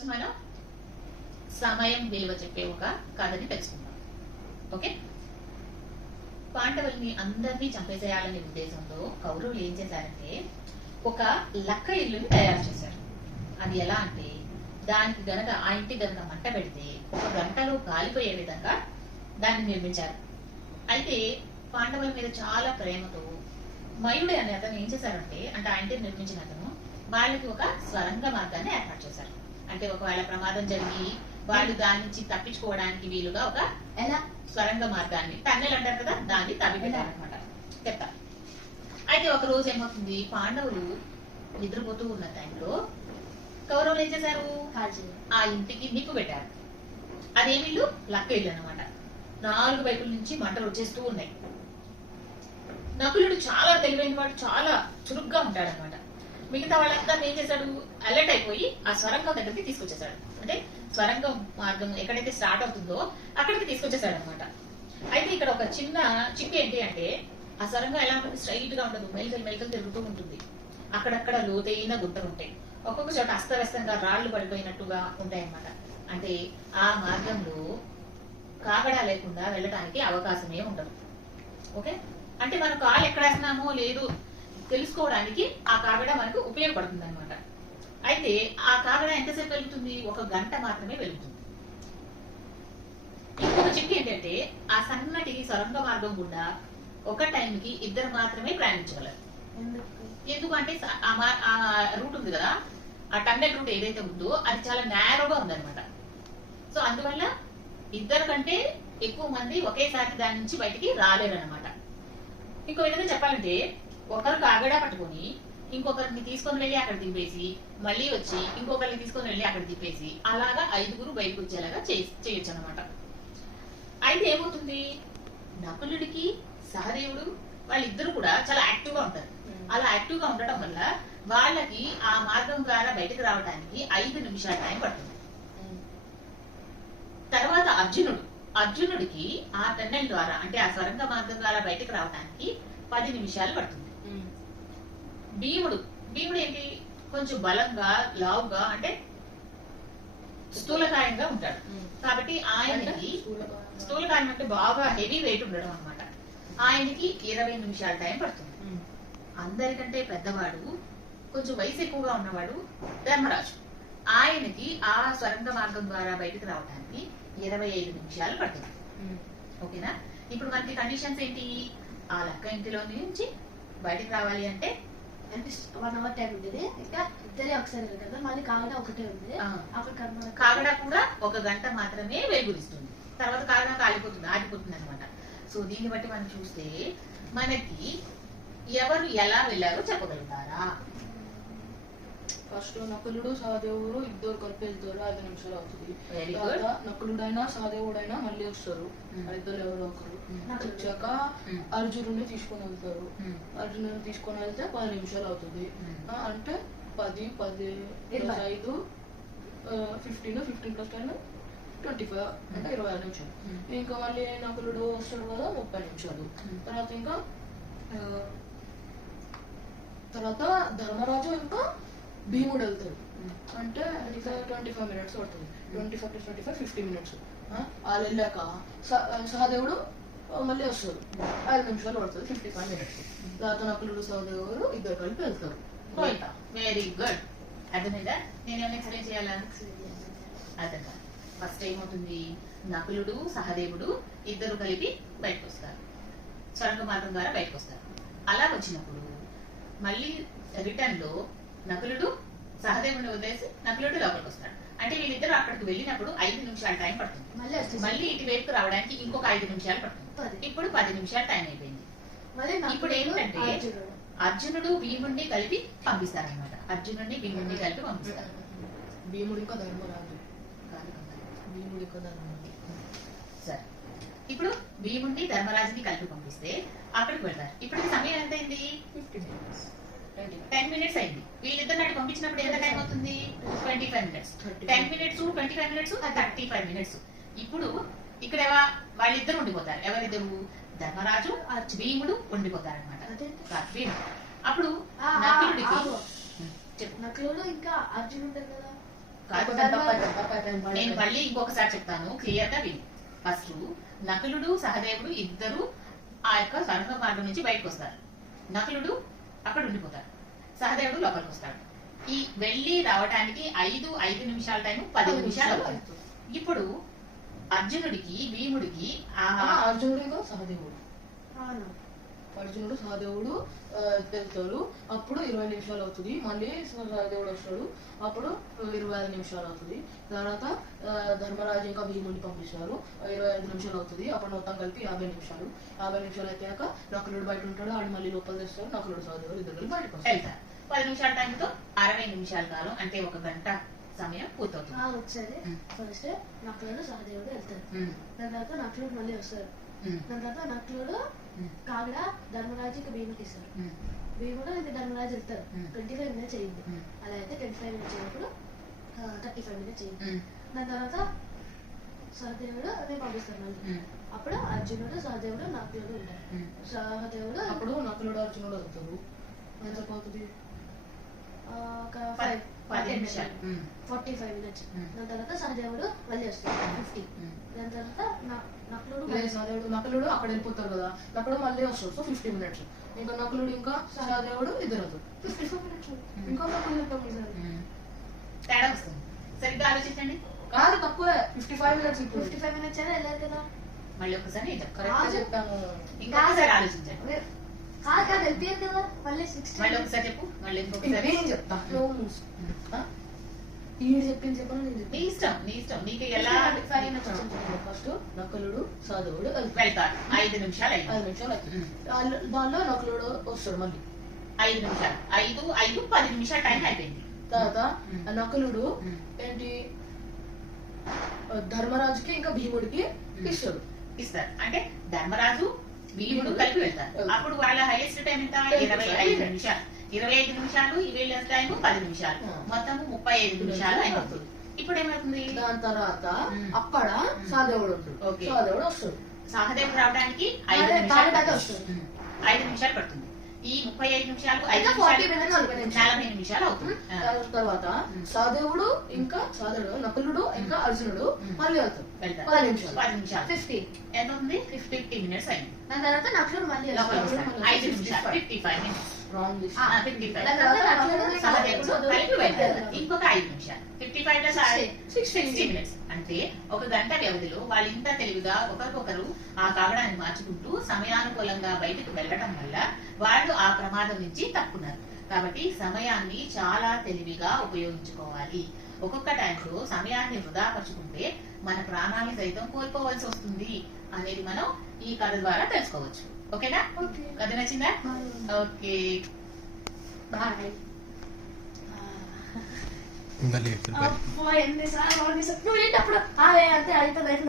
ఈరోజు మనం సమయం విలువ చెప్పే ఒక కథని తెలుసుకుందాం. ఓకే? పాండవుల్ని అందరినీ చంపేసేయాలనే ఉద్దేశంతో కౌరవులు ఏం చేశారంటే ఒక లక్క ఇల్లుని తయారు చేశారు. అది ఎలా అంటే దానికి గనక ఆ ఇంటి గనక మంట పెడితే ఒక గంటలో కాలిపోయే విధంగా దాన్ని నిర్మించారు. అయితే పాండవుల మీద చాలా ప్రేమతో మయుడు అనే అతను ఏం చేశారంటే అంటే ఆ ఇంటిని నిర్మించిన అతను వాళ్ళకి ఒక స్వరంగ మార్గాన్ని ఏర్పాటు చేశారు. అంటే ఒకవేళ ప్రమాదం జరిగి వాళ్ళు దాని నుంచి తప్పించుకోవడానికి వీలుగా ఒక ఎలా? స్వరంగ మార్గాన్ని టన్నెల్ అంటారు కదా దాన్ని తవ్విపెట్టారనమాట చెప్తా. అయితే ఒక రోజు ఏమవుతుంది? పాండవులు నిద్రపోతూ ఉన్న టైంలో కౌరవులు ఏం చేశారు? ఆ ఇంటికి నిప్పు పెట్టారు. అదేమిల్లు లక్క ఇల్లు అనమాట నాలుగు వైపుల నుంచి మంటలు వచ్చేస్తూ ఉన్నాయి. నకులుడు చాలా తెలివైన వాడు చాలా చురుగ్గా ఉంటాడనమాట మిగతా వాళ్ళంతా ఏం చేశాడు? అలర్ట్ అయిపోయి ఆ స్వరంగం దగ్గరికి తీసుకొచ్చేసాడు అంటే స్వరంగం మార్గం ఎక్కడైతే స్టార్ట్ అవుతుందో అక్కడికి తీసుకొచ్చేసాడు అనమాట అయితే ఇక్కడ ఒక చిన్న చిక్ ఏంటి అంటే ఆ స్వరంగం ఎలా ఉంటుంది? స్ట్రైట్గా ఉండదు. మెలికలు మెలికలు తిరుగుతూ ఉంటుంది. అక్కడక్కడ లోతైన గుంటలు ఉంటాయి. ఒక్కొక్క చోట అస్తవ్యస్తంగా రాళ్ళు పడిపోయినట్టుగా ఉంటాయి అన్నమాట అంటే ఆ మార్గంలో కాగడా లేకుండా వెళ్ళడానికి అవకాశమే ఉండదు. ఓకే? అంటే మనం కాలు ఎక్కడ వేస్తున్నామో లేదు తెలుసుకోవడానికి ఆ కాగడ మనకు ఉపయోగపడుతుంది అనమాట అయితే ఆ కాగడ ఎంతసేపు వెలుగుతుంది? ఒక గంట మాత్రమే వెలుగుతుంది. ఇంకొక చిక్కు ఏంటంటే ఆ సన్నటి సొరంగ మార్గం గుండా ఒక టైంకి ఇద్దరు మాత్రమే ప్రయాణించగలరు. ఎందుకు? ఎందుకంటే ఆ రూట్ ఉంది కదా ఆ టన్నెల్ రూట్ ఏదైతే ఉందో అది చాలా నేరోగా ఉందన్నమాట. సో అందువల్ల ఇద్దరు కంటే ఎక్కువ మంది ఒకేసారి దాని నుంచి బయటికి రాలేరు అనమాట ఇంకో విధంగా చెప్పాలంటే ఒకరు కాగడా పట్టుకొని ఇంకొకరిని తీసుకొని వెళ్ళి అక్కడ దింపేసి మళ్ళీ వచ్చి ఇంకొకరిని తీసుకొని వెళ్ళి అక్కడ దింపేసి అలాగా ఐదుగురు బయటకు వచ్చేలాగా చేయ- చేయొచ్చు అనమాట అయితే ఏమవుతుంది? నకులుడికి సహదేవుడు వాళ్ళిద్దరు కూడా చాలా యాక్టివ్గా ఉంటారు అలా యాక్టివ్గా ఉండటం వల్ల వాళ్ళకి ఆ మార్గం ద్వారా బయటకు రావడానికి ఐదు నిమిషాల టైం పడుతుంది. తర్వాత అర్జునుడు అర్జునుడికి ఆ టన్నెల్ ద్వారా అంటే ఆ స్వరంగ మార్గం ద్వారా బయటకు రావడానికి పది నిమిషాలు పడుతుంది. భీముడు. భీముడు ఏంటి? కొంచెం బలంగా లావుగా అంటే స్థూలకాయంగా ఉంటాడు. కాబట్టి ఆయనకి స్థూలకాయం అంటే బాగా హెవీ వెయిట్ ఉండడం అన్నమాట. ఆయనకి ఇరవై నిమిషాల టైం పడుతుంది. అందరికంటే పెద్దవాడు కొంచెం వయసు ఎక్కువగా ఉన్నవాడు ధర్మరాజు. ఆయనకి ఆ స్వరంగ మార్గం ద్వారా బయటకు రావడానికి ఇరవై ఐదు నిమిషాలు పడుతుంది. ఓకేనా? ఇప్పుడు మనకి కండిషన్స్ ఏంటి? ఆ లక్క ఇంటిలో నుంచి బయటకు రావాలి అంటే అంటే వన్ అవర్ టైం ఉంది ఇంకా ఇద్దరే ఒకసారి కదా మళ్ళీ కాకుండా ఒకటే ఉంది అక్కడ కాగడా కూడా ఒక గంట మాత్రమే వెలుగురిస్తుంది తర్వాత కాగడా కాలిపోతుంది ఆగిపోతుంది అనమాట సో దీన్ని బట్టి మనం చూస్తే మనకి ఎవరు ఎలా వెళ్ళారో చెప్పగలుగుతారా? ఫస్ట్ నకులుడు సహదేవుడు ఇద్దరు కలిపి వెళ్తారు ఐదు నిమిషాలు అవుతుంది తర్వాత నకులుడైనా సహదేవుడైనా మళ్ళీ వస్తారు Hmm. ఇద్దరు ఎవరో ఒకరు Hmm. వచ్చాక Hmm. అర్జునుడిని తీసుకొని వెళ్తారు అర్జునుడిని తీసుకొని వెళ్తే పది నిమిషాలు అవుతుంది Hmm. అంటే పది పది ప్లస్. ఐదు fifteen fifteen plus ten twenty five అంటే ఇరవై ఐదు నిమిషాలు Hmm. ఇంకా మళ్ళీ నకులుడు వస్తాడు కదా ముప్పై నిమిషాలు Hmm. తర్వాత ఇంకా తర్వాత ధర్మరాజు ఇంకా భీముడు వెళ్తాడు అంటే ఇంకా ట్వంటీ ఫైవ్ మినిట్స్ పడుతుంది. Twenty five plus twenty five fifty minutes. వాళ్ళు వెళ్ళాక సహదేవుడు మళ్ళీ వస్తారు ఐదు నిమిషాలు పడుతుంది ఫిఫ్టీ ఫైవ్ మినిట్స్ తర్వాత నకులుడు సహదేవుడు ఇద్దరు కలిపి వెళ్తారు. వెరీ గుడ్ అర్థమైందా? నేనేమైనా ఎక్స్ప్లెయిన్ చేయాలా? అర్థం ఫస్ట్ ఏమవుతుంది? నకులుడు సహదేవుడు ఇద్దరు కలిపి బయటకు వస్తారు. స్వర్గ మార్గం ద్వారా బయటకు వస్తారు. అలా వచ్చినప్పుడు మళ్ళీ రిటర్న్లో నకులుడు సహదేవుడిని వదిలేసి నకులుడు లోపలికి వస్తాడు. అంటే వీళ్ళిద్దరు అక్కడికి వెళ్ళినప్పుడు ఐదు నిమిషాల టైం పడుతుంది. మళ్ళీ మళ్ళీ ఇటు వైపుకు రావడానికి ఇంకొక ఐదు నిమిషాలు పడుతుంది. ఇప్పుడు పది నిమిషాలు టైం అయిపోయింది. మళ్ళీ ఇప్పుడు ఏంటంటే అర్జునుడు. అర్జునుడు భీముడిని కలిపి పంపిస్తారనమాట అర్జునుడిని భీముడిని కలిపి పంపిస్తారు. భీముడు ఇంకా ధర్మరాజు. భీముడు ఇంకా ధర్మరాజు. సరే. ఇప్పుడు భీముడిని ధర్మరాజుని కలిపి పంపిస్తే అక్కడికి వెళ్తారు. ఇప్పటికి సమయం ఎంత అయింది fifty minutes. Twenty ten minutes అయింది. వీళ్ళిద్దరు నాటి పంపించినప్పుడు ఎంత టైం అవుతుంది? Twenty five minutes ten minutes twenty five minutes thirty five minutes ఇప్పుడు ఇక్కడ వాళ్ళిద్దరు ఉండిపోతారు. ఎవరిద్దరు? ధర్మరాజు భీముడు ఉండిపోతారు అనమాట అప్పుడు ఆ, ఆ, నకులుడికి నకులుడు ఇంకా అర్జునుడు కదా. నేను మళ్ళీ ఇంకొకసారి చెప్తాను. క్లియర్గా విను. ఫస్ట్ నకులుడు సహదేవుడు ఇద్దరు ఆ యొక్క స్వర్గ మార్గం నుంచి బయటకు వస్తారు. నకులుడు అక్కడ ఉండిపోతాడు సహదేవుడు లోపలికి వస్తాడు. ఈ వెళ్ళి రావడానికి ఐదు ఐదు నిమిషాల టైం పది నిమిషాలు అవుతుంది ఇప్పుడు అర్జునుడికి భీముడికి అర్జునుడు సహదేవుడు. అర్జునుడు సహదేవుడు వెళ్తారు అప్పుడు ఇరవై నిమిషాలు అవుతుంది. మళ్ళీ సహదేవుడు వస్తాడు. అప్పుడు ఇరవై ఐదు నిమిషాలు అవుతుంది. తర్వాత ధర్మరాజు ఇంకా భీముడిని పంపిస్తారు. ఇరవై ఐదు నిమిషాలు అవుతుంది. అప్పుడు మొత్తం కలిపి యాభై నిమిషాలు. యాభై నిమిషాలు అయిపోయాక నకులుడు బయట ఉంటాడు. ఆడు మళ్ళీ లోపల తెస్తారు నకులుడు సహదేవుడు ఇద్దరు బయటకు వస్తారు. పది నిమిషాల టైంతో అరవై నిమిషాల కాలం అంటే ఒక గంట సమయం పూర్తవుతుంది. వచ్చేది. ఫస్ట్ నకులుడు సహదేవుడు వెళ్తారు దాని తర్వాత నకులుడు మళ్ళీ వస్తారు. దాని తర్వాత నకులుడు కాగడ ధర్మరాజుకి భీముకి ఇస్తారు. భీముడు ఇంకా ధర్మరాజు వెళ్తారు. ట్వంటీ ఫైవ్ మినిట్స్ అయ్యింది ఉమ్, అలా అయితే ట్వంటీ ఫైవ్ మినిట్స్ అయినప్పుడు థర్టీ ఫైవ్ మినిట్స్ అయ్యింది ఉమ్, దాని తర్వాత సహదేవుడు అదే పంపిస్తారు మళ్ళీ. అప్పుడు అర్జునుడు సహదేవుడు నకులుడు ఉంటారు. సహదేవుడు అప్పుడు నకులుడు అర్జునుడు వెళ్తారు ఎంత ఆ, ఒక ఫైవ్ ఫార్టీ ఫైవ్ మినిట్స్. దాని తర్వాత సహదేవుడు మళ్ళీ వస్తారు ఫిఫ్టీ. దాని తర్వాత నకులుడు సహదేవుడు నకులుడు అక్కడ వెళ్ళిపోతారు కదా. నకులుడు మళ్ళీ వస్తాడు. సో ఫిఫ్టీ మినిట్స్ ఇంకా నకులుడు ఇంకా సహదేవుడు ఇద్దరు. ఫిఫ్టీ ఫైవ్ మినిట్స్ ఇంకా. తేడా వస్తుంది. సరిగ్గా ఆలోచించండి. కాదు తక్కువే. Fifty five minutes fifty five minutes అయినా వెళ్ళారు కదా. మళ్ళీ ఒకసారి. కరెక్ట్. చెప్పాము ఇంకొకసారి ఆలోచించండి. మళ్ళీ మళ్ళీ ఒకసారి చెప్పు మళ్ళీ ఇంకొకసారి నేను చెప్తా. నువ్వు మూసు. ఆ? ఈడు చెప్పింది చెప్పను నేను నీ చెప్పి ఇష్టం నీ ఇష్టం. నీకు ఎలా ఫస్ట్ నకులుడు. వెళ్తారు ఐదు నిమిషాలు ఐదు నిమిషాలు. దానిలో- నకులుడు వస్తాడు మళ్ళీ. ఐదు నిమిషాలు. ఐదు ఐదు పది నిమిషాల టైం అయిపోయింది. తర్వాత నకులుడు. ఏంటి? ధర్మరాజుకి ఇంకా భీముడికి. ఇస్తాడు. ఇస్తారు అంటే ధర్మరాజు భీముడు కలిపి వెళ్తారు. అప్పుడు వాళ్ళ హైయెస్ట్ టైం ఎంత ఇరవై. ఐదు నిమిషాలు ఇరవై ఐదు నిమిషాలు వీళ్ళ టైం పది నిమిషాలు. మొత్తం ముప్పై ఐదు నిమిషాలు అయిపోతుంది ఇప్పుడు ఏమవుతుంది దాని తర్వాత. అక్కడ సహదేవుడు. సహదేవుడు వస్తాడు సహదేవుడు రావడానికి ఐదు నిమిషాలు. వస్తుంది. ఐదు నిమిషాలు పడుతుంది ఈ ముప్పై ఐదు నిమిషాలు ఐదు అయితే 40 నిమిషాలు minutes, 40 నిమిషాలు. నలభై నిమిషాలు అవుతుంది. తర్వాత. సహదేవుడు ఇంకా సహదేవుడు నకులుడు ఇంకా అర్జునుడు. మళ్ళీ వెళ్తారు. పది నిమిషాలు. పది నిమిషాలు. ఫిఫ్టీ. ఎంత ఉంది? ఫిఫ్టీ మినిట్స్ అయింది. దాని తర్వాత నకులుడు మళ్ళీ. ఐదు నిమిషాలు. Fifty five minutes. Wrong fifty five వెళ్తారు. ఇంకొక ఐదు నిమిషాలు. Fifty five plus sixty minutes అంటే ఒక గంట వ్యవధిలో వాళ్ళు ఇంత తెలివిగా ఒకరికొకరు ఆ కాగడాన్ని మార్చుకుంటూ సమయానుకూలంగా బయటకు వెళ్ళడం వల్ల వాళ్ళు ఆ ప్రమాదం నుంచి తప్పున్నారు కాబట్టి సమయాన్ని చాలా తెలివిగా ఉపయోగించుకోవాలి. ఒక్కొక్క టైంలో సమయాన్ని వృధా పరుచుకుంటే మన ప్రాణాన్ని సైతం కోల్పోవలసి వస్తుంది అనేది మనం ఈ కథ ద్వారా తెలుసుకోవచ్చు. ఓకేనా? ఓకే కథ నచ్చిందా? ఓకే. బాయ్. ఎప్పుడు అబ్బా ఎన్నిసార్లు నువ్వు ఏంటప్పుడు అంటే అయితే